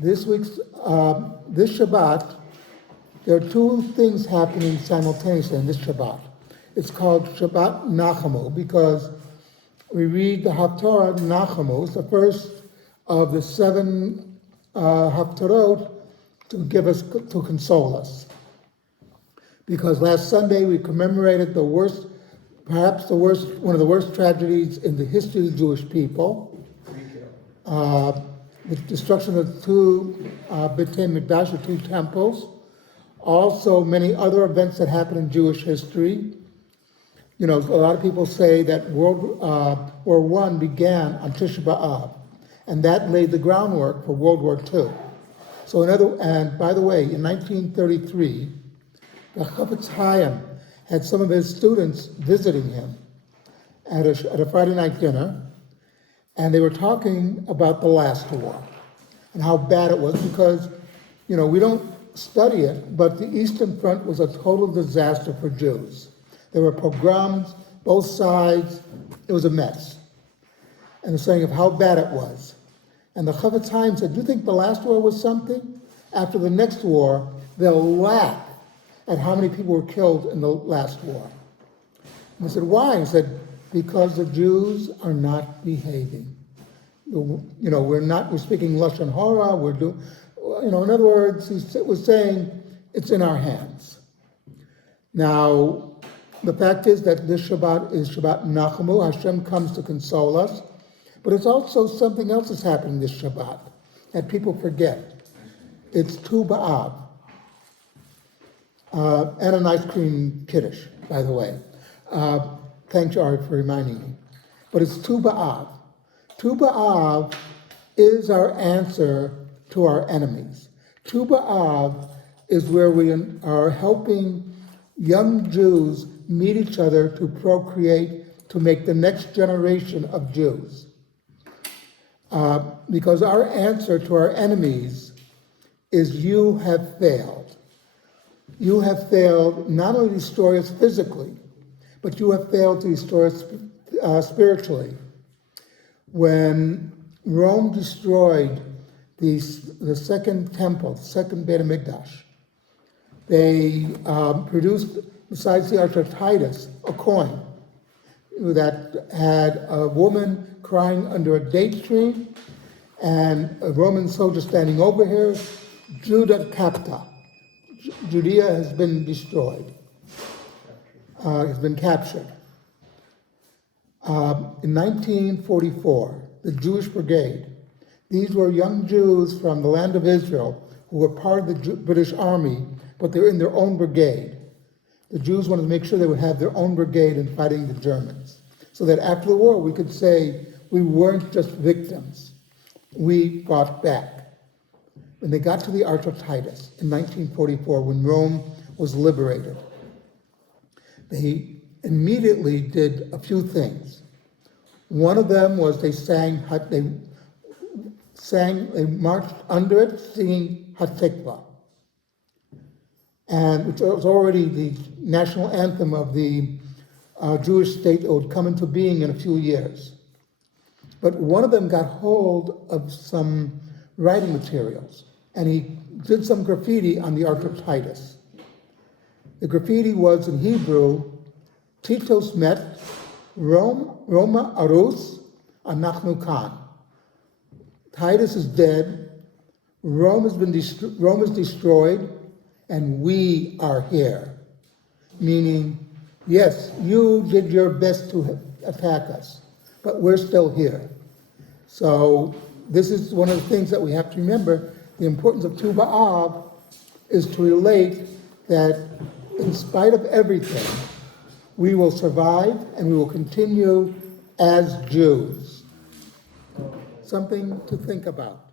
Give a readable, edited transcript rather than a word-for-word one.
This Shabbat, there are two things happening simultaneously in this Shabbat. It's called Shabbat Nachamu because we read the Haftarah Nachamu. It's the first of the seven Haftarot to console us. Because last Sunday we commemorated one of the worst tragedies in the history of the Jewish people. The destruction of the two B'tei Mikdash, the two temples. Also, many other events that happened in Jewish history. You know, a lot of people say that World War I began on Tisha B'Av, and that laid the groundwork for World War II. And by the way, in 1933, the Chafetz Chaim had some of his students visiting him at a Friday night dinner, and they were talking about the last war and how bad it was because, you know, we don't study it, but the Eastern Front was a total disaster for Jews. There were pogroms, both sides. It was a mess. And they're saying of how bad it was. And the Chafetz Chaim said, do you think the last war was something? After the next war, they'll laugh at how many people were killed in the last war. And I said, why? He said, because the Jews are not behaving. You know, we're speaking Lashon Hara, in other words, he was saying, it's in our hands. Now, the fact is that this Shabbat is Shabbat Nachamu. Hashem comes to console us. But it's also something else that's happening this Shabbat that people forget. It's Tu B'Av. And an ice cream kiddush, by the way. Thanks, Ari, for reminding me. But it's Tu B'Av. Tu B'Av is our answer to our enemies. Tu B'Av is where we are helping young Jews meet each other to procreate, to make the next generation of Jews. Because our answer to our enemies is you have failed. You have failed not only to destroy us physically, but you have failed to destroy us spiritually. When Rome destroyed the second temple, the second Beit HaMikdash, they produced, besides the Arch of Titus, a coin that had a woman crying under a date tree and a Roman soldier standing over her, Judah Capta. Judea has been destroyed, has been captured. In 1944, the Jewish Brigade, these were young Jews from the land of Israel who were part of the British Army, but they were in their own brigade. The Jews wanted to make sure they would have their own brigade in fighting the Germans, so that after the war we could say we weren't just victims, we fought back. When they got to the Arch of Titus in 1944, when Rome was liberated, they immediately did a few things. One of them was they marched under it singing Hatikva, and which was already the national anthem of the Jewish state that would come into being in a few years. But one of them got hold of some writing materials, and he did some graffiti on the Arch of Titus. The graffiti was in Hebrew, Titos met, Roma arus, anachnu kan. Titus is dead, Rome is destroyed, and we are here. Meaning, yes, you did your best to attack us, but we're still here. So this is one of the things that we have to remember. The importance of Tu B'Av is to relate that in spite of everything, we will survive and we will continue as Jews. Something to think about.